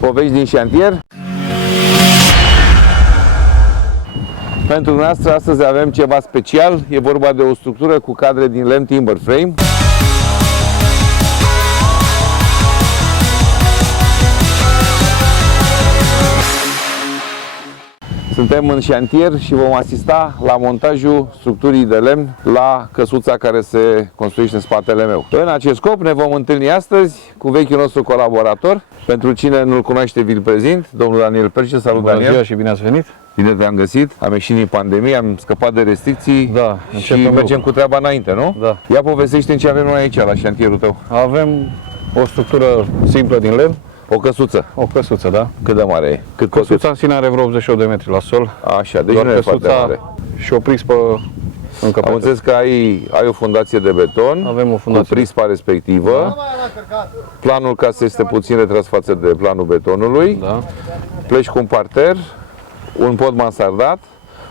Povești din șantier. Pentru dumneavoastră astăzi avem ceva special. E vorba de o structură cu cadre din lemn timber frame. Suntem în șantier și vom asista la montajul structurii de lemn la căsuța care se construiește în spatele meu. În acest scop ne vom întâlni astăzi cu vechiul nostru colaborator. Pentru cine nu-l cunoaște, vi-l prezint, domnul Daniel Perce. Salut, Bună Daniel! ziua și bine ați venit! Bine te-am găsit. Am ieșit din pandemie, am scăpat de restricții, Da, și mergem cu treaba înainte, nu? Da. Ia povestește-mi ce avem noi aici la șantierul tău. Avem o structură simplă din lemn, O căsuță. o căsuță, da? Cât de mare e? Cât Căsuța în sine are vreo 88 de metri la sol. Așa, deci doar nu e foarte mare. căsuța și o prispă încă Am înțeles că ai o fundație de beton. Avem o fundație cu prispa respectivă. Planul casei este puțin retras față de planul betonului. Da. Pleci cu un parter, un pod mansardat,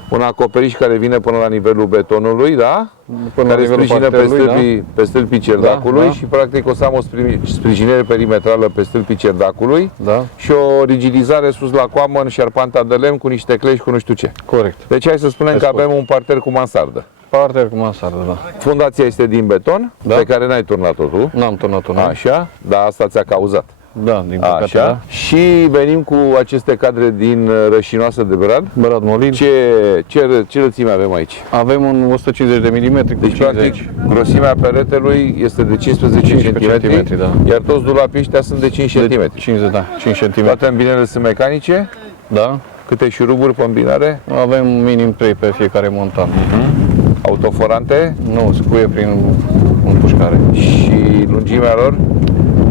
un acoperiș care vine până la nivelul betonului, da? Până la Care nivelul sprijină parterului, pe stâlpii cerdacului Da. și practic o să am o sprijinire perimetrală pe stâlpii cerdacului Da, și o rigidizare sus la coamă în șarpanta de lemn cu niște clești cu nu știu ce. corect. Deci hai să spunem că avem un parter cu mansardă. Parter cu mansardă, da. Fundația este din beton, Da. pe care n-ai turnat-o tu. N-am turnat-o, nu? Așa, dar asta ți-a cauzat. Da, din păcate, Așa. da. Și venim cu aceste cadre din rășinoasă de brad. Brad Molin. Ce rățime avem aici? Avem un 150 de milimetri cu Deci, 50. practic, grosimea peretelui este de 15 cm, da. iar toți dulapii ăștia sunt de 5 cm. 50, da, 5 cm. Toate îmbinele sunt mecanice. Da. Câte șuruburi pe îmbinare? Avem minim 3 pe fiecare montat. Autoforante Nu, scuie prin împușcare. și lungimea lor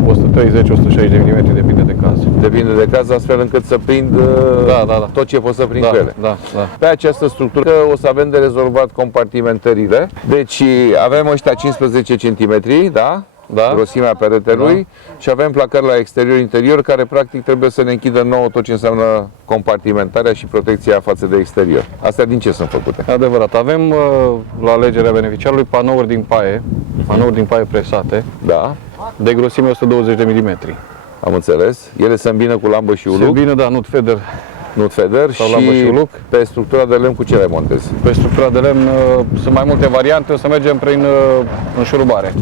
130-160 de mm, depinde de caz. depinde de caz, astfel încât să prind Da. tot ce pot să prind Da, cu ele. da. Pe această structură o să avem de rezolvat compartimentările. Deci avem ăștia 15 cm, da? Da. Grosimea peretelui și avem placări la exterior-interior care practic trebuie să ne închidă nouă tot ce înseamnă compartimentarea și protecția față de exterior. Astea din ce sunt făcute? Adevărat. Avem la alegerea beneficiarului panouri din paie presate, Da, de grosime 120 de mm. am înțeles. Ele se îmbină cu lambă și Se uluc, bine, da, nut feather. nut feather Sau lambă și și uluc. pe structura de lemn cu ce le montezi? Pe structura de lemn sunt mai multe variante, o să mergem prin înșurubare.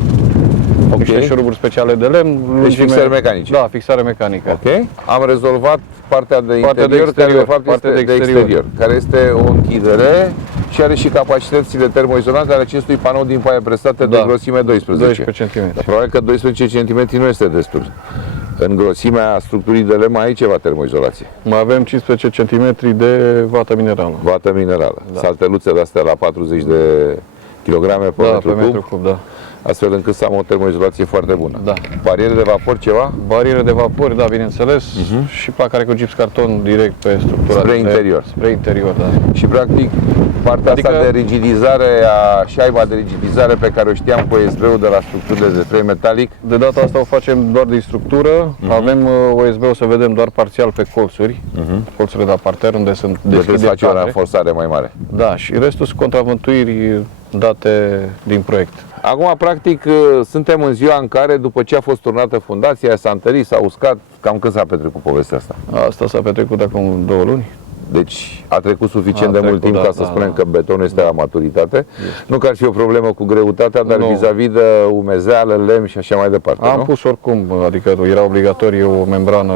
Niște șuruburi speciale de lemn. Deci fixări mecanice. Da, fixare mecanică. Ok. Am rezolvat partea de Partea de interior, care de exterior, fapt partea este de de exterior. exterior, care este o închidere și are și capacitățile termoizolante ale acestui panou din paie presată de Da. grosime 12. 12 cm. Probabil că 12 cm nu este destul. În grosimea structurii de lemn mai ai ceva termoizolație. Mai avem 15 cm de vată minerală. Vată minerală. Salteluțe de astea la 40 de kilograme pe Da, metru pe cub, metru cub, da. astfel încât să am o termoizolație foarte bună. Da. Bariere de vapor ceva? Bariere de vapori, da, bineînțeles, și placare cu gips carton direct pe structura. Spre de- interior. Spre interior, da. Și practic partea asta Adică- de rigidizare, șaiba de rigidizare pe care o știam cu OSB-ul de la structurile de frame metalic, De data asta o facem doar din structură. Avem OSB, o să vedem doar parțial pe colțuri, colțurile de parter unde sunt trebuie să deschideri face o cadre. ranforsare mai mare. Da, și restul sunt contravântuiri date din proiect. Acum, practic, suntem în ziua în care, după ce a fost turnată fundația, s-a întărit, s-a uscat, cam când s-a petrecut povestea asta? Asta s-a petrecut de acum 2 luni. Deci a trecut suficient A de trecut, mult timp da, ca să da, spunem da. că betonul este la maturitate. Nu că ar fi o problemă cu greutatea, dar Nu. vis-a-vis de umezeală, lemn și așa mai departe, Am nu? pus oricum, adică era obligatoriu o membrană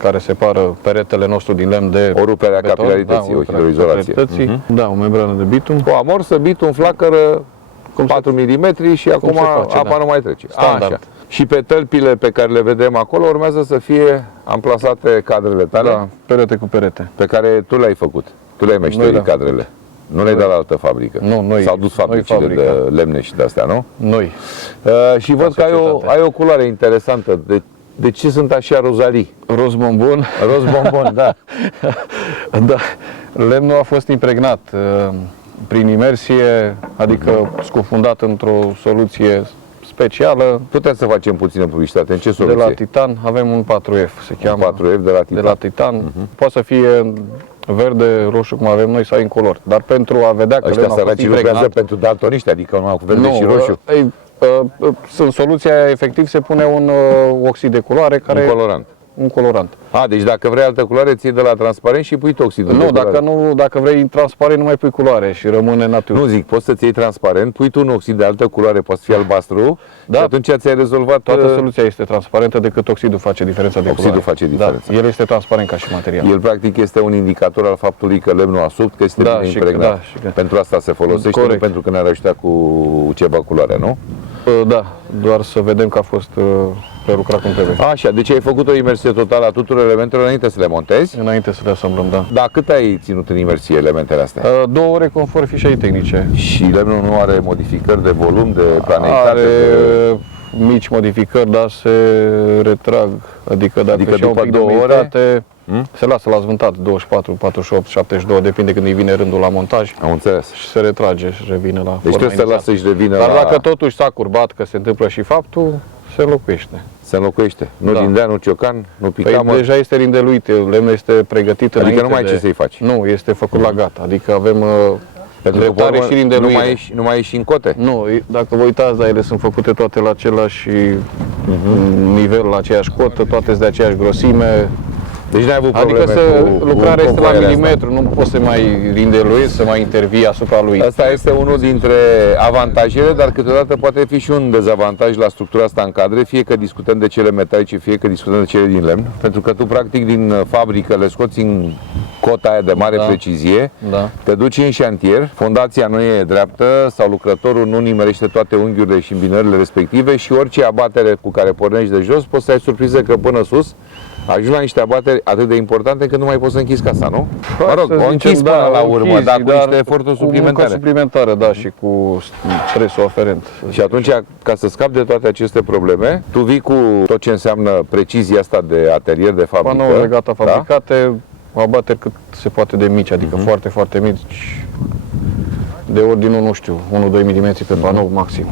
care separă peretele nostru din lemn de O rupere a beton. capilarității, Da, o hidroizolație. capilarității. Da, o membrană de bitum. O amorsă, bitum, flacără, Cum 4 mm și acum se face, apa da. nu mai trece. Standard. Așa. Și pe tălpile pe care le vedem acolo urmează să fie amplasate cadrele tale, Da, perete cu perete. pe care tu le-ai făcut. Tu le-ai meșterit le-am cadrele. Nu le-ai dat la altă fabrică. Nu, noi- S-au dus noi fabricile fabrica. de lemne și de astea, nu? Noi. Și văd că societate. ai o culoare interesantă. De ce sunt așa rozarii? Roz bombon. Roz bombon, da. Da. Lemnul a fost impregnat prin imersie, adică scufundat într-o soluție specială Putem să facem puțină publicitate. În ce de soluție? la Titan. Avem un 4F, se cheamă. 4F de la Titan. De la Titan. Poate să fie verde, roșu, cum avem noi, sau incolor. Dar pentru a vedea că Ăștia lemnul a fost săracii lucrează impregnat, pentru daltoniști, adică numai cu verde și roșu. În soluția efectiv se pune un oxid de culoare care Un colorant. un colorant. Deci dacă vrei altă culoare, ții de la transparent și pui toxidul. Nu, de culoare. dacă vrei transparent, nu mai pui culoare și rămâne natură. Nu zic, poți să-ți iei transparent, pui tu un oxid de altă culoare, poate fi albastru, Da. și atunci ți-ai rezolvat Toată soluția este transparentă, decât oxidul face diferența de Oxidul culoare. face diferența. Da, el este transparent ca și material. El practic este un indicator al faptului că lemnul asubt, că este Da, bine și impregnat. că- da, și că- Pentru asta se folosește, Corect. nu pentru că ne-ar ajuta cu ceva culoare, nu? Da, doar să vedem că a fost prelucrat cum trebuie. Așa, deci ai făcut o imersie totală a tuturor elementelor înainte să le montezi. Înainte să le asamblăm, da. Dar cât ai ținut în imersie elementele astea? 2 ore conform fișei tehnice. Și lemnul nu are modificări de volum, de planeitate? Are De... mici modificări, dar se retrag. Adică dacă Adică și-au un după pic de 2 ore? umiditate, se lasă la zvântat 24, 48, 72, depinde când îi vine rândul la montaj Am înțeles. și se retrage și revine la Deci forma trebuie să inițială. lasă și revină Dar la... dacă totuși s-a curbat, că se întâmplă și faptul, se înlocuiește. Se înlocuiește. Nu Da. rindea, nu ciocan, nu Păi picamă. deja este rindeluit, lemnul este pregătit Adică nu înainte mai ai ce să-i faci. Nu, este făcut la gata. Adică avem Pentru că dreptare pe urmă, și rindeluire. nu mai ieși în cote. Nu, dacă vă uitați, dar ele sunt făcute toate la același nivel, la aceeași cotă, toate sunt de aceeași grosime. Deci n-ai avut probleme Adică cu lucrarea este la convoierea milimetru, nu poți să mai rindeluiți, să mai intervii asupra lui. Asta este unul dintre avantajele, dar câteodată poate fi și un dezavantaj la structura asta în cadre, fie că discutăm de cele metalice, fie că discutăm de cele din lemn, pentru că tu practic din fabrică le scoți în cota aia de mare precizie, Da. te duci în șantier, fondația nu e dreaptă sau lucrătorul nu nimerește toate unghiurile și îmbinările respective și orice abatere cu care pornești de jos, poți să ai surprize că până sus ajungi la niște abateri atât de importante că nu mai poți să închizi casa, nu? Mă rog, o închizi până la urmă, dar cu niște eforturi Cu muncă suplimentare. suplimentară, da, și cu stresul aferent. Și atunci, ca să scapi de toate aceste probleme, tu vii cu tot ce înseamnă precizia asta de atelier, de fabrică. Panourile gata da? fabricate, abateri cât se poate de mici, adică foarte, foarte mici, de ordinul, nu știu, 1-2 mm pe panou maxim.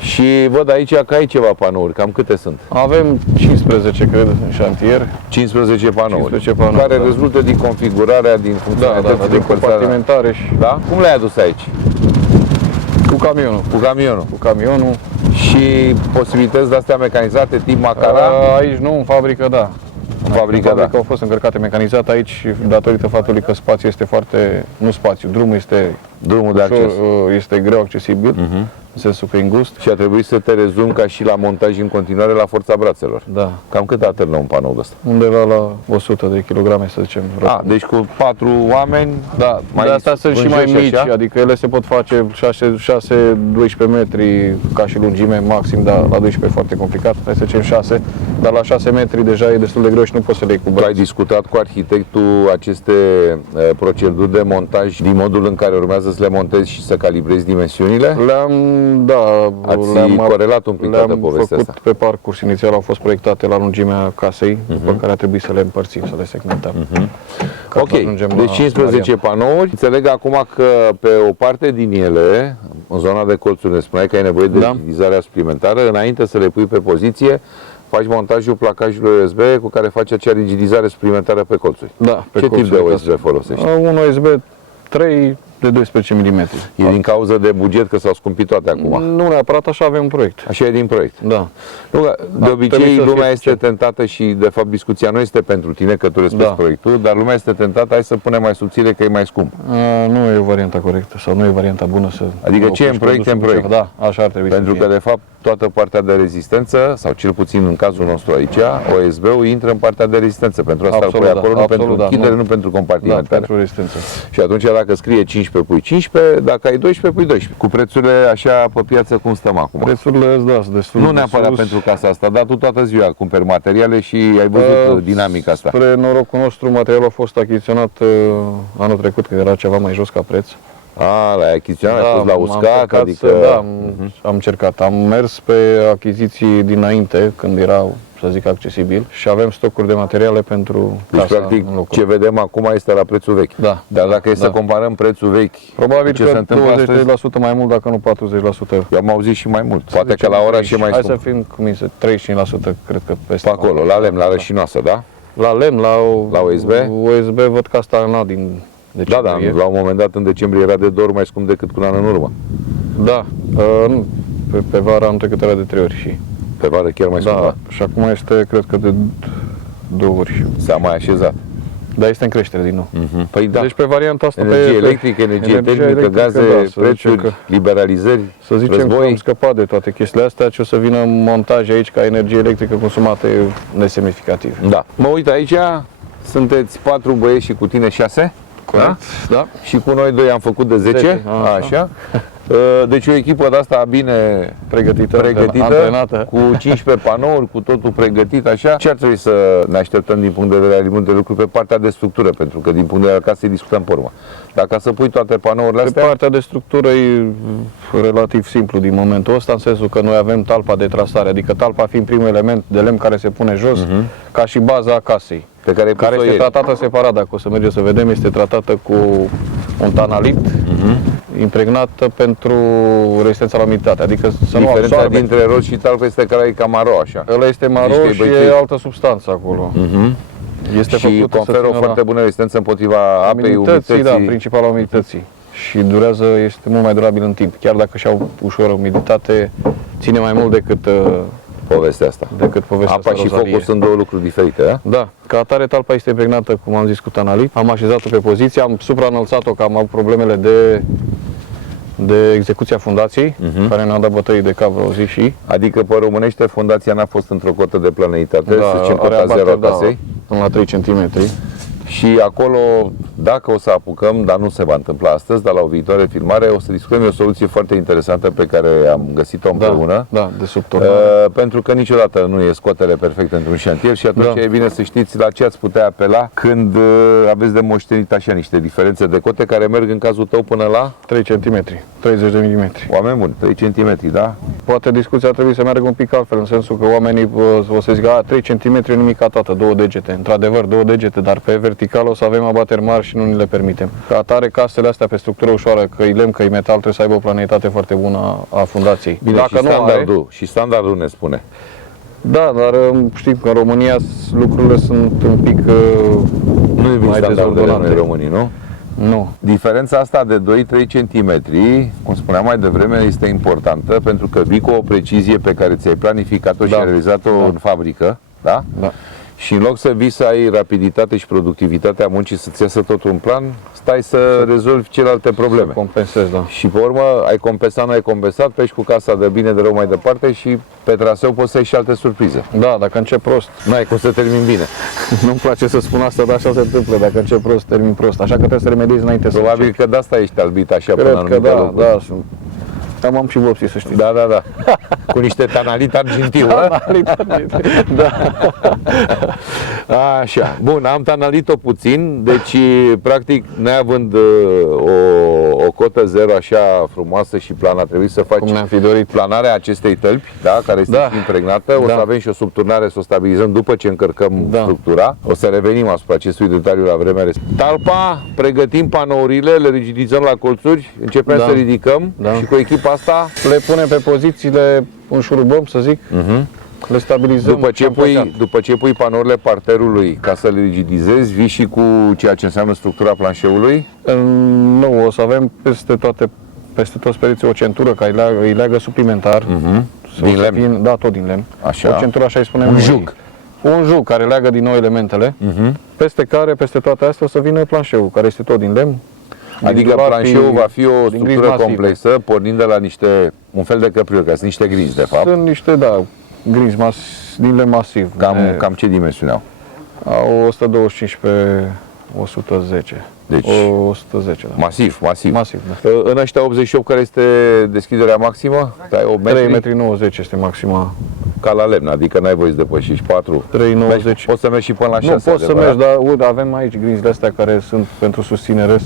Și văd aici că ai ceva panouri, cam câte sunt? Avem 15, cred, în șantier. 15 panouri, 15 panouri, care da. rezultă din configurarea, din Da, funcționalității, de din încălțarea. compartimentare și Da? Cum le-ai adus aici? cu camionul. Cu camionul. Cu camionul. Și posibilități de astea mecanizate, tip Macara? Aici nu, în fabrică, da. În fabrică, da. Au fost încărcate mecanizat aici datorită faptului că spațiul este foarte, nu spațiu, drumul este Drumul de ușor, acces. este greu accesibil, în sensul că e îngust. Și a trebuit să te rezumi ca și la montaj în continuare la forța brațelor. Da. Cam cât atârnă un panou de ăsta? Undeva la 100 de kilograme, să zicem. Deci cu 4 oameni, Da, mai de asta sunt și mai vânjoși mici, așa? adică ele se pot face 6-12 metri ca și lungime maxim, dar la 12 e foarte complicat, hai să zicem 6, dar la 6 metri deja e destul de greu și nu poți să le iei cu tu ai braț. discutat cu arhitectul aceste proceduri de montaj din modul în care urmează să le montezi și să calibrezi dimensiunile? Le-am corelat un pic toată le-am povestea făcut asta. pe parcurs. Inițial au fost proiectate la lungimea casei, după care a trebuit să le împărțim, să le segmentăm. Ca să Ok, ajungem la deci 15 panouri. Înțeleg acum că pe o parte din ele, în zona de colțuri, ne spuneai că ai nevoie de Da. rigidizarea suplimentară. Înainte să le pui pe poziție, faci montajul placajului USB cu care faci acea rigidizare suplimentară pe colțuri. Da, pe Ce tip colțuri, de ca USB folosești? Un USB 3 de 12 mm. E din cauza de buget că s-au scumpit toate acum. Nu neapărat, așa avem un proiect. Așa e din proiect. Da. Nu, că de obicei trebuie să lumea fie este eficient. tentată și de fapt discuția nu este pentru tine că tu respecti Da. proiectul, dar lumea este tentată, hai să punem mai subțire că e mai scump. Nu e varianta corectă sau nu e varianta bună să... Adică ce e în proiect, e în proiect. Da, așa ar trebui Pentru să că fie. de fapt toată partea de rezistență, sau cel puțin în cazul nostru aici, OSB-ul intră în partea de rezistență. Pentru asta Absolut, îl pui da, acolo, nu absolut, pentru da, închidere, nu. nu pentru Da, compartimentare. pentru rezistență. Și atunci dacă scrie 15, pui 15, dacă ai 12, pui 12. Cu prețurile așa pe piață cum stăm acum? Prețurile, da, sunt destul Nu de neapărat sus. pentru casa asta, dar tu toată ziua cumperi materiale și ai văzut dinamica asta. Spre norocul nostru, materialul a fost achiziționat anul trecut, când era ceva mai jos ca preț. L-ai achiziționat, ai fost la am uscat, încercat adică... am încercat. Am mers pe achiziții dinainte, când erau, să zic, accesibil și avem stocuri de materiale pentru Deci, casa practic, în locul. ce vedem acum este la prețul vechi. Da. Dar dacă e să Da. comparăm prețul vechi Probabil cu ce că se întâmplă astăzi, 20% mai mult, dacă nu 40%. eu am auzit și mai mult. Poate că la oraș e mai Hai scump. să fim cuminți, 35% cred că peste. Pe acolo, la lemn, la rășinoasă, da? La lemn, La USB? USB văd că asta n-a din Da, da, decembrie. la un moment dat în decembrie era de 2 ori mai scump decât cu un an în urmă. Da, nu. Pe vara am trecut era de 3 ori și. Pe vară chiar mai scump. Da, și acum este, cred că de 2 ori. S-a mai așezat. Dar este în creștere din nou. Păi da. Deci pe varianta asta, Energie electrică, energie termică, gaze, să prețuri, zicem că, liberalizări, să zicem că război. am scăpat de toate chestiile astea, ce o să vină montaje aici ca energie electrică consumată e nesemnificativ. Da. Mă uit aici, sunteți 4 băieți și cu tine 6. Corect? Da. Și cu noi 2 am făcut de 10. 10, Așa. Deci o echipă de asta bine Pregătită, pregătită, antrenată. cu 15 panouri, cu totul pregătit așa. Ce ar trebui să ne așteptăm din punct de vedere al multe lucruri pe partea de structură, pentru că din punct de vedere al casei discutăm pe urmă. Dacă să pui toate panourile Pe astea, partea de structură e relativ simplu din momentul ăsta, în sensul că noi avem talpa de trasare, adică talpa fiind primul element de lemn care se pune jos, ca și baza casei, pe care ai care pus-o este ieri. tratată separat, dacă o să mergem să vedem, este tratată cu un tanalit impregnată pentru rezistența la umiditate, adică să nu Diferența absorbe. dintre roz și talpă este că ăla e cam maro așa. Ăla este maro Niște și băiței. e altă substanță acolo. Este Și făcută să conferă o țină foarte bună rezistență împotriva apei, umidității, umidității. da, principal umidității. Și durează, este mult mai durabil în timp. Chiar dacă și-au ușor umiditate, ține mai mult decât Povestea asta. povestea Apa asta și rozalie. focul sunt două lucruri diferite, da? Da, ca atare talpa este impregnată, cum am zis, cu tanalit. Am așezat-o pe poziție, am supraînălțat-o, că am avut problemele de execuția fundației, care ne-au dat bătăi de cap vreo zi și Adică, pe românește, fundația n-a fost într-o cotă de planeitate, să zicem are cota 0 a abateri, casei. până la 3 cm. Și acolo, dacă o să apucăm, dar nu se va întâmpla astăzi, dar la o viitoare filmare, o să discutăm o soluție foarte interesantă pe care am găsit-o împreună. Da, de subturnare. Pentru că niciodată nu e scotele perfecte într-un șantier și atunci Da. e bine să știți la ce ați putea apela când aveți de moștenit așa niște diferențe de cote care merg în cazul tău până la 3 cm, 30 de mm. oameni buni, 3 cm, da? Poate discuția trebuie să meargă un pic altfel, în sensul că oamenii o să zică, 3 cm e nimic ca toată, 2 degete. Într-adevăr, 2 degete, dar pe vertical o să avem abateri mari și nu ni le permitem. Ca atare, casele astea pe structură ușoară, că e lemn, că e metal, trebuie să aibă o planeitate foarte bună a fundației. Bine, Dacă și nu standardul, și standardul ne spune. Da, dar știm că în România lucrurile sunt un pic Nu e bine mai standardele dezordonate. noi românii, nu? Nu. Diferența asta de 2-3 cm, cum spuneam mai devreme, este importantă pentru că vii cu o precizie pe care ți-ai planificat-o și Da. ai realizat-o în fabrică, da? Da. Și în loc să vii să ai rapiditate și productivitatea muncii, să-ți iasă totul în plan, stai să rezolvi celelalte probleme. Compensez, da. Și pe urmă ai compensat, nu ai compensat, pleci cu casa de bine, de rău mai departe și pe traseu poți să ai și alte surprize. Da, dacă încep prost. Nu ai cum să termini bine. Nu-mi place să spun asta, dar așa se întâmplă. Dacă încep prost, termin prost. Așa că trebuie să remediezi înainte să Probabil încep. că de asta ești albit așa până Cred în că anumite da, locuri. da, sunt. Am și vopsii, să știi. Da, da, da. Cu niște tanalit argintiu, a? Da. Așa. Bun, am tanalit-o puțin, deci practic neavând o cotă zero așa frumoasă și plană, a trebuit să faci Cum ne-am fi dorit. planarea acestei tălpi, da, care este Da. și impregnată. O Da. să avem și o subturnare, să o stabilizăm după ce încărcăm Da. structura. O să revenim asupra acestui detaliu la vremea respectivă. Talpa, pregătim panourile, le rigidizăm la colțuri, începem Da. să ridicăm Da. și cu echipa asta, Le punem pe pozițiile, înșurubăm, să zic. Le stabilizăm. după ce pui panourile parterului ca să le rigidizezi, vii și cu ceea ce înseamnă structura planșeului. Nu, o să avem peste toți pereții o centură care îi leagă suplimentar. Să Din o să lemn. fie- da, tot din lemn. Așa. O centură, așa îi spunem Un noi. jug. Un jug care leagă din nou elementele, peste care, peste toate astea, o să vină planșeul, care este tot din lemn. din Adică dulapii, planșeul va fi o din grinzi structură masive. complexă, pornind de la un fel de căpriuri, care sunt niște grinzi, de fapt. Sunt niște, da, grinzi din lemn masiv. Cam ce dimensiune au? Au 125 pe 110. Deci- 110, da. Masiv. Masiv, da. În ăștia 88, care este deschiderea maximă? Ai 8 metri? 3,90 m este maxima. Ca la lemn, adică n-ai voie să depășești 4. 3,90 m. Poți să mergi și până la 6. Nu poți să mergi, dar uite, avem aici grinzile astea care sunt pentru susținere,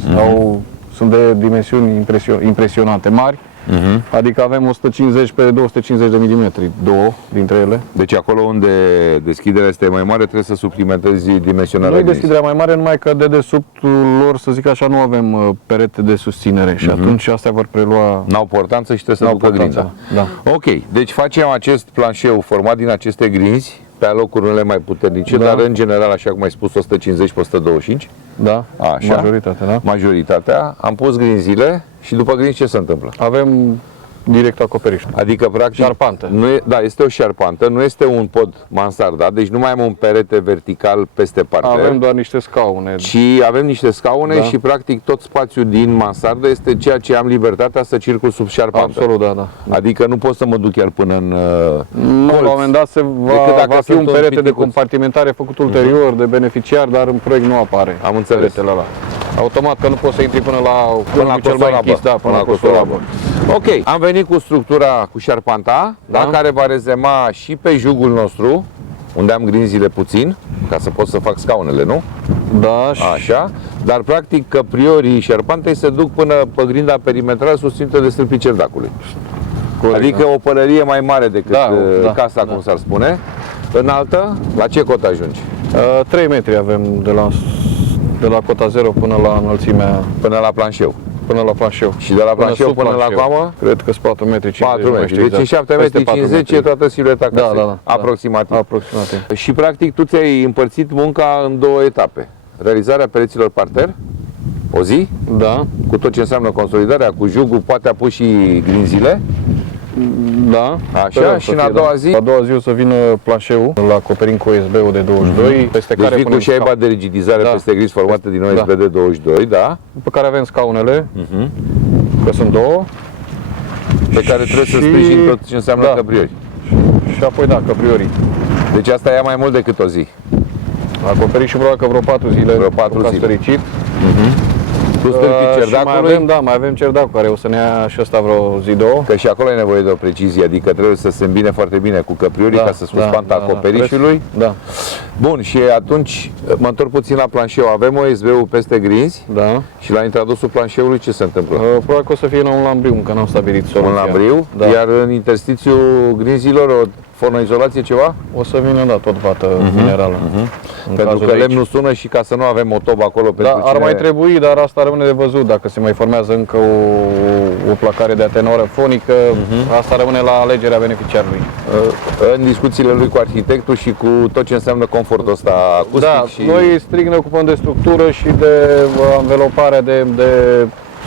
sunt de dimensiuni impresionante, mari. Adică avem 150 pe 250 de milimetri, două dintre ele. Deci acolo unde deschiderea este mai mare, trebuie să suplimentezi dimensionarea Noi grinzi. deschiderea mai mare, numai că dedesubtul lor, să zic așa, nu avem perete de susținere și atunci astea vor prelua. N-au portanță și trebuie să N-au ducă grinza. portanță, da. Ok, deci facem acest planșeu format din aceste grinzi, pe alocurile mai puternice, Da. dar în general, așa cum ai spus, 150 pe 125. Da, Așa. majoritatea, da. Majoritatea. Am pus grinzile și după grinzi ce se întâmplă? Avem direct acoperiș. Adică, practic, Șarpantă. nu e, da, este o șarpantă, nu este un pod mansardat, deci nu mai am un perete vertical peste parter, Avem doar niște scaune. ci avem niște scaune Da. și, practic, tot spațiul din mansardă este ceea ce am libertatea să circul sub șarpantă. Absolut, da, da. Adică nu pot să mă duc chiar până în Nu, la un moment dat Decât dacă va fi sunt un un perete de piticuț. compartimentare făcut ulterior de beneficiar, dar în proiect nu apare. Am înțeles. Peretele ăla. Automat că nu poți să intri până la la cel mai închis, da, până la costul labă. Ok, am venit cu structura cu șarpanta, Da. care va rezema și pe jugul nostru, unde am grinzile puțin, ca să pot să fac scaunele, nu? Da, și Așa, dar practic căpriorii șarpantei se duc până pe grinda perimetrală susținută de stâlpii cerdacului. corect, Adică o pălărie mai mare decât casa, da. cum s-ar spune. Înaltă, la ce cot ajungi? 3 metri avem de la cota 0 până la înălțimea, Până la planșeu. până la planșeu. Și de la planșeu sub până la planșeu. coamă? Cred că sunt 4 metri 50. 4 nu mai metri. știu Deci în exact. 7 Peste metri 4 50 e toată silueta Da, casei. da, da. Aproximativ. Aproximativ. Și practic tu ți-ai împărțit munca în două etape. Realizarea pereților parter, o zi, Da, cu tot ce înseamnă consolidarea, cu jugul, poate a pus și grinzile. da. Așa, Sperăm și să în a fie, doua da. zi? A doua zi o să vină planșeul, îl acoperim cu OSB-ul de 22, peste Deci care vii cu punem șaiba scaun. de rigidizare Da. peste grinzi formate din Da. OSB de 22, da? După care avem scaunele, că sunt două, Pe care trebuie să Și- sprijini tot ce înseamnă da. căpriori. și apoi da, căpriorii. Deci asta ia mai mult decât o zi. Acoperim și probabil că vreo 4 zile, Vreo 4 cu caz zile. fericit. Tu stâlpii Și mai cerdacului, avem, da, mai avem cerdacul care o să ne ia și ăsta vreo zi, două. că și acolo ai nevoie de o precizie, adică trebuie să se îmbine foarte bine cu căpriorii ca să suspanta acoperișului. Da, Bun, și atunci mă întorc puțin la planșeu. Avem OSB-ul peste grinzi da. și la intradusul planșeului ce se întâmplă? Probabil că o să fie la un lambriu, încă n-am stabilit soluția. Un lambriu, Da. iar în interstițiul grinzilor o fonoizolație ceva? O să vină, da, tot vată minerală. În Pentru cazul că de aici. lemnul sună și ca să nu avem o tobă acolo Da, pentru ar cine... mai trebui, dar asta rămâne de văzut. Dacă se mai formează încă o placare de atenuare fonică, asta rămâne la alegerea beneficiarului. În discuțiile lui cu arhitectul și cu tot ce înseamnă confortul ăsta acustic Da, și... noi strict ne ocupăm de structură și de anveloparea de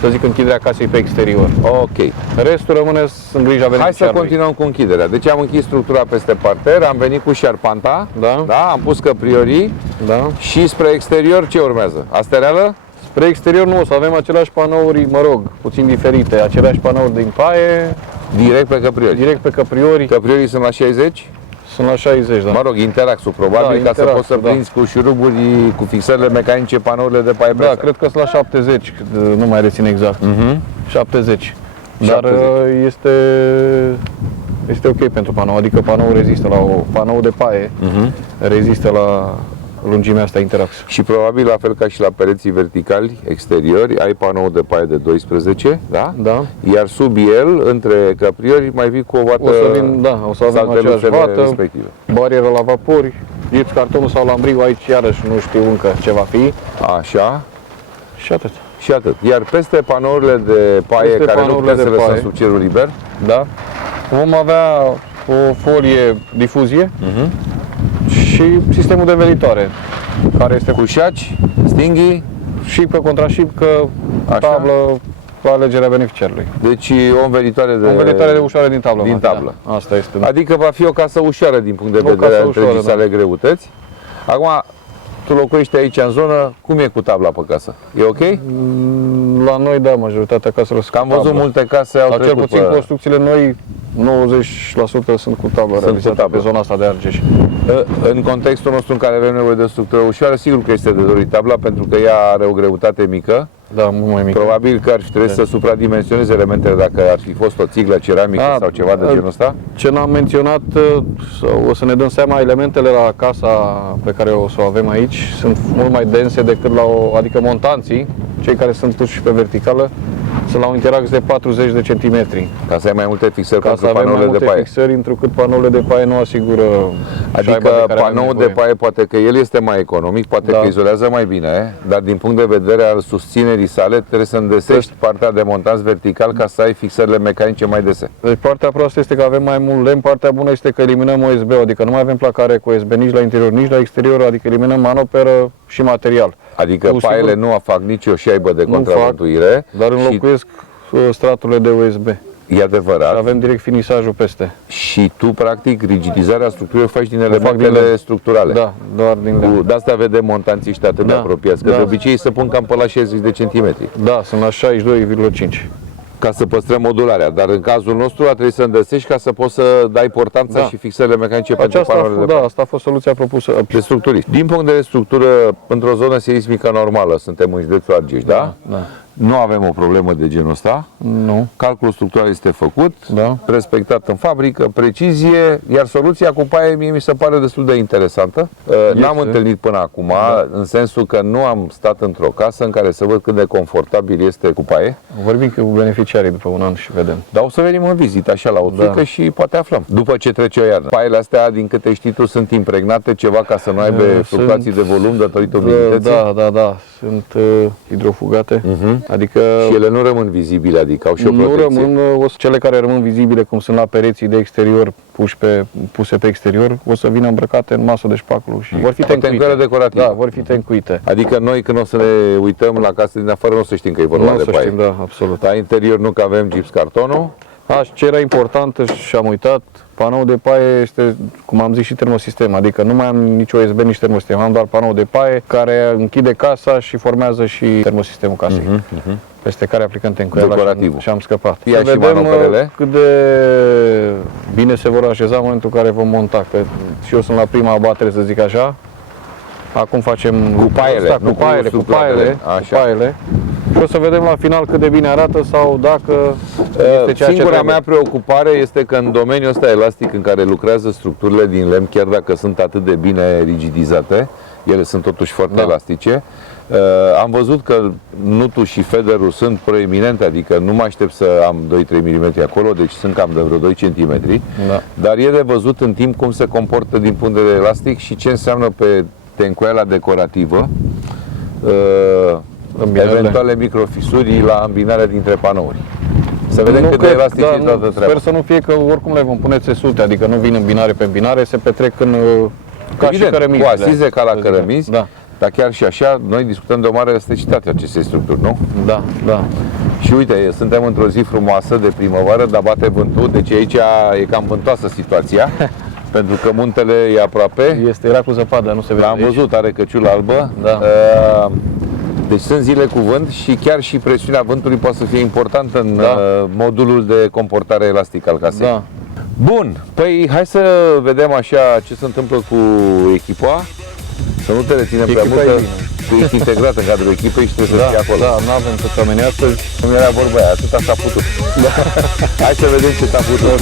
să zic, închiderea casei pe exterior. Ok. Restul rămâne în grija Hai să beneficiarului. continuăm cu închiderea. Deci am închis structura peste parter, am venit cu șarpanta, Da. am pus căpriorii Da. și spre exterior ce urmează? Astereală? Spre exterior nu, o să avem aceleași panouri, mă rog, puțin diferite, aceleași panouri din paie, Direct pe căpriori. direct pe căpriori, Căpriorii sunt la 60? sunt la 60, da. Mă rog, interaxul probabil, Da, ca să poți să interaxul, da. prinzi cu șuruburi, cu fixările mecanice, panourile de paie Da, presă. cred că sunt la 70, nu mai rețin exact. 70. Dar 70. este ok pentru panou, adică panoul rezistă la o panou de paie, rezistă la lungimea asta interax. Și probabil, la fel ca și la pereții verticali exteriori, ai panou de paie de 12, da? Da. Iar sub el, între căpriori, mai vii cu o vată O să vin, da, o să avem aceeași salteluțele vată, respective. barieră la vapori, gips cartonul sau lambriu, aici iarăși nu știu încă ce va fi Așa. și atât. Și atât. Iar peste panourile de paie, Peste care nu panourile putem să de lăsăm paie. sub cerul liber, Da. Vom avea o folie difuzie și sistemul de învelitoare, care este cu șaci, stinghii, și pe contrașipcă, Așa. tablă, la alegerea beneficiarului. deci o învelitoare de... O învelitoare de ușoară din tablă. Din Mate, tablă. Da. Asta este. Adică va fi o casă ușoară din punct de O vedere casă al ușoară, întregii da. sale greutăți. Acum, tu locuiești aici în zonă, cum e cu tabla pe casă? E ok? La noi, da, majoritatea caselor sunt Că am cu văzut tablă. multe case au Dar cel trecut puțin pe... construcțiile noi, 90% sunt cu tablă cu realizate tablă. pe zona asta de Argeș. În contextul nostru în care avem nevoie de o structură ușoară, sigur că este de dorit tabla, pentru că ea are o greutate mică. Da, mult mai mic. Probabil că ar trebui să supradimensioneze elementele dacă ar fi fost o țiglă ceramică sau ceva de genul ăsta. Ce n-am menționat, sau o să ne dăm seama, elementele la casa pe care o să o avem aici sunt mult mai dense decât adică montanții, cei care sunt puși pe verticală, sunt la un interax de 40 de centimetri. Ca să ai mai multe fixări Ca să pentru avem mai panourile de multe paie. fixări, întrucât panourile de paie nu asigură șaiba Adică de care avem panoul de nevoie. paie poate că el este mai economic, poate Da. că izolează mai bine, dar din punct de vedere al susținerii sale trebuie să îndesești partea de montaj vertical ca să ai fixările mecanice mai dese. Deci partea proastă este că avem mai mult lemn, partea bună este că eliminăm OSB, adică nu mai avem placare cu OSB nici la interior, nici la exterior, adică eliminăm manoperă și material. Adică Cu paiele sigur- nu fac nicio șaibă de Nu contravântuire, Dar și înlocuiesc straturile de OSB. E adevărat. Avem direct finisajul peste. Și tu, practic, rigidizarea structurii o faci din fac din elementele lemn. structurale. Da, doar din lemn. De asta vedem montanții ăștia atât de Da, apropiați, că da. de obicei se pun cam pe la 60 de centimetri, Da, sunt la 62,5. ca să păstrăm modularea. Dar în cazul nostru a trebuit să îndesegi ca să poți să dai portanța Da. și fixările mecanice pentru Aceasta panourele. asta a fost soluția propusă. De structurist. Din punct de vedere structură, într-o zonă seismică normală, suntem în județul Argeș, da? Da. Nu avem o problemă de genul ăsta. Nu. Calculul structural este făcut, Da. respectat în fabrică, precizie, iar soluția cu paie mie mi se pare destul de interesantă. N-am întâlnit până acum, în sensul că nu am stat într-o casă în care să văd cât de confortabil este cu paie. Vorbim cu beneficiarii după un an și vedem. Dar o să venim în vizită așa la o țuică și poate aflăm. După ce trece o iarnă. Paiele astea, din câte știi tu, sunt impregnate ceva ca să nu aibă fluctuații de volum datorită umidității. Da. Sunt hidrofugate. Adică Și ele nu rămân vizibile, adică au și o nu protecție. rămân, cele care rămân vizibile, cum sunt la pereții de exterior, puse pe exterior, o să vină îmbrăcate în masă de șpaclu și vor fi tencuite. tencuiere decorative. Da, vor fi tencuite. Adică noi când o să ne uităm la casă din afară, nu o să știm că e vorba Nu de să paie. știm, da, absolut. La interior nu, că avem gipscartonul. Ce era important și am uitat, panoul de paie este, cum am zis, și termosistem, adică nu mai am nici USB, nici termosistem, am doar panou de paie care închide casa și formează și termosistemul casei. Peste care aplicăm tencuiala Decorativul. și am scăpat. Ia Să și vedem manoperele. cât de bine se vor așeza în momentul în care vom monta. Că și eu sunt la prima abatere, să zic așa. Acum facem Cu paiele, asta, nu cu paiele, cu cu paiele, așa. cu paiele. Și o să vedem la final cât de bine arată sau dacă este ceea ce Singura trebuie. mea preocupare este că în domeniul ăsta elastic în care lucrează structurile din lemn, chiar dacă sunt atât de bine rigidizate, ele sunt totuși foarte elastice. Am văzut că nutul și federul sunt proeminente, adică nu mă aștept să am 2-3 mm acolo, deci sunt cam de vreo 2 cm. Da. Dar e de văzut în timp cum se comportă din punct de vedere elastic și ce înseamnă pe tencuiala decorativă Îmbinările. eventuale microfisuri la îmbinarea dintre panouri. Să vedem cât de elastic e toată treaba. Sper să nu fie că oricum le vom pune țesute, adică nu vin îmbinare pe îmbinare, se petrec în ca Evident, și cărămizile. cu asize ca la cărămizi, Da, dar chiar și așa, noi discutăm de o mare elasticitate a acestei structuri, nu? da. Și uite, suntem într-o zi frumoasă de primăvară, dar bate vântul, deci aici e cam vântoasă situația, pentru că muntele e aproape. Era cu zăpadă, nu se vede L-am de aici. văzut, are căciulă albă. Da. Deci sunt zile cu vânt și chiar și presiunea vântului poate să fie importantă în modulul de comportare elastică al casei. Da. Bun, păi hai să vedem așa ce se întâmplă cu echipa. Să nu te reținem prea Echipa mult, e că bine. tu ești integrat în cadrul echipei și trebuie să fii acolo. Da, nu avem câți oameni astăzi. Cum era vorba aia, atâta s-a putut. Hai să vedem ce s-a putut.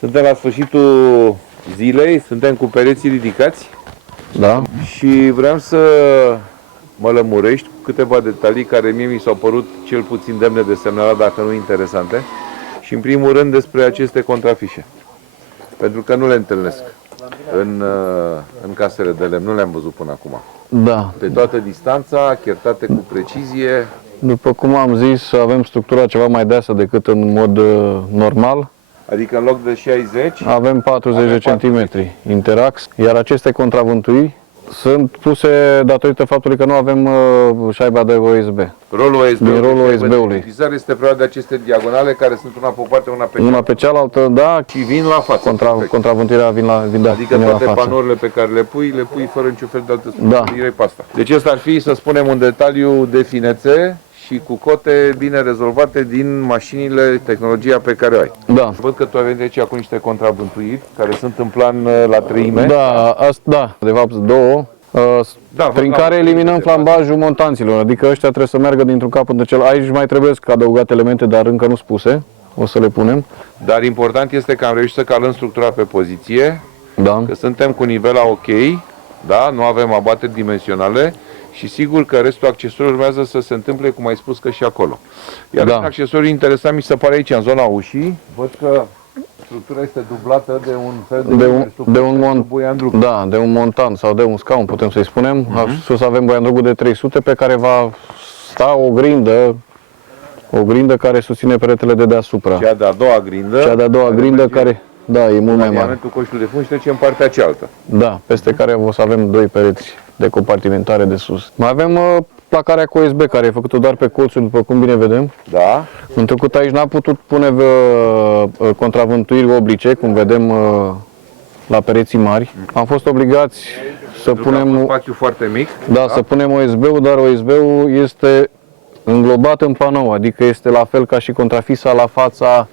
Suntem la sfârșitul zilei, suntem cu pereții ridicați Da? și vreau să mă lămurești cu câteva detalii care mie mi s-au părut cel puțin demne de semnalat, dacă nu interesante. Și în primul rând despre aceste contrafișe. Pentru că nu le întâlnesc în casele de lemn, nu le-am văzut până acum. Da. Pe toată distanța, chertate cu precizie. După cum am zis, avem structura ceva mai deasă decât în mod normal. Adică în loc de 60, Avem 40 de centimetri interax, iar aceste contravântuiri sunt puse datorită faptului că nu avem șaiba de USB. rolul USB, Din rolul USB-ului. utilizare este preluat de aceste diagonale care sunt una pe o parte, una pe Una pe cealaltă, da, și vin la față. Perfect. contravântuirea vin da, Adică vine toate la față. panourile pe care le pui fără niciun fel de altă Da. structură pe asta. Deci ăsta ar fi, să spunem, un detaliu de finețe și cu cote bine rezolvate din mașinile, tehnologia pe care o ai. Da. Văd că tu ai venit aici acum niște contravântuiri care sunt în plan la treime. Da, da, de fapt două, Da, prin văd care la eliminăm de flambajul montanților, adică ăștia trebuie să meargă dintr-un capăt în cel. Aici mai trebuie să adăugat elemente, dar încă nu spuse, o să le punem. Dar important este că am reușit să calăm structura pe poziție, Da, că suntem cu nivela ok, da? Nu avem abateri dimensionale și sigur că restul accesoriilor urmează să se întâmple cum ai spus că și acolo. Iar Da. un accesoriu interesant mi se pare aici, în zona ușii, văd că structura este dublată de un fel de un montant sau de un scaun, putem să-i spunem. Sus avem boiandrugul de 300 pe care va sta o grindă care susține peretele de deasupra. Cea de-a doua grindă. Cea de-a doua grindă care, da, e mult mai mare. Diametru coșului de fund și trece în partea cealaltă. Da, peste care o să avem doi pereți de compartimentare de sus. Mai avem placarea cu USB care e făcută doar pe colțuri, după cum bine vedem. Da? În trecut aici n-am putut pune contravântuiri oblice, cum vedem la pereții mari. Am fost obligați să Pentru că am un punem, spațiu foarte mic. da, să punem USB-ul, dar USB-ul este înglobat în panou, adică este la fel ca și contrafisa la fața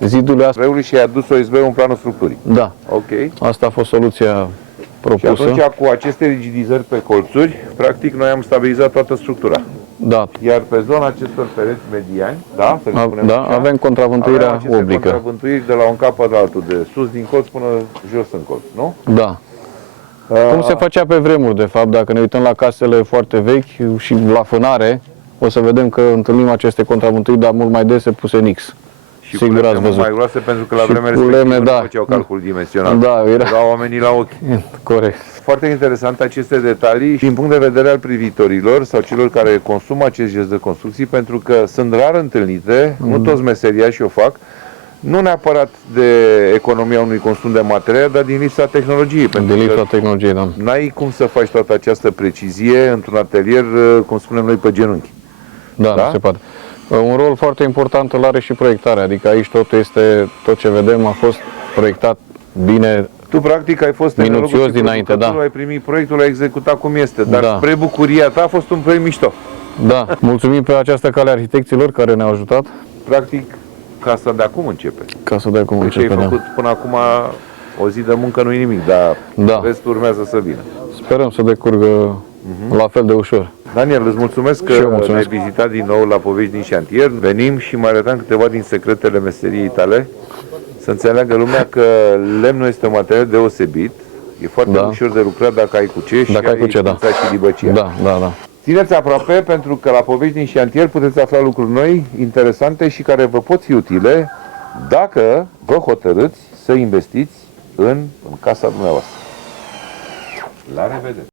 zidului. Reului și ai adus USB-ul în planul structurii. Da, Ok. asta a fost soluția Și propusă. atunci, cu aceste rigidizări pe colțuri, practic noi am stabilizat toată structura. Da, Iar pe zona acestor pereți mediani, da, să le spunem da, așa, avem contravântuirea aceste oblică. contravântuiri de la un capăt la altul, de sus din colț până jos în colț, nu? Da. Cum se făcea pe vremuri, de fapt, dacă ne uităm la casele foarte vechi și la fânare, o să vedem că întâlnim aceste contravântuiri, dar mult mai dese puse în X. Și Sigur cu lemne ați mult văzut. mai groase, pentru că la Și vremea cu lemne, respectivă da. nu făceau calcul dimensional. Da, era Erau oamenii la ochi. corect. Foarte interesant aceste detalii din punct de vedere al privitorilor sau celor care consumă acest gest de construcții, pentru că sunt rar întâlnite, nu toți meseriașii o fac, nu neapărat de economia unui consum de materiale, dar din lipsa tehnologiei. De Pentru lipsa că tehnologiei, da. n-ai cum să faci toată această precizie într-un atelier, cum spunem noi, pe genunchi. Da, Da? nu se poate. Un rol foarte important îl are și proiectarea, adică aici tot ce vedem a fost proiectat bine. Tu, practic, ai fost Minuțios tehnologul și dinainte, producătorul, da. ai primit proiectul, l-ai executat cum este, dar Da. spre bucuria ta a fost un proiect mișto. Da, mulțumim pe această cale arhitecților care ne-au ajutat Practic, casa de acum începe. ca să dea cum Deci ai începe. făcut până acum o zi de muncă, nu-i nimic, dar Da. restul urmează să vină. Sperăm să decurgă la fel de ușor. Daniel, îți mulțumesc Și eu că mulțumesc. ne-ai vizitat din nou la Povești din Șantier. Venim și mai arătăm câteva din secretele meseriei tale, să înțeleagă lumea că lemnul este un material deosebit, e foarte Da. ușor de lucrat dacă ai cu ce și Dacă ai cu ce, da. știința și libăcia. Da, da, da. Țineți aproape, pentru că la Povești din Șantier puteți afla lucruri noi, interesante și care vă pot fi utile dacă vă hotărâți să investiți în casa dumneavoastră. La revedere!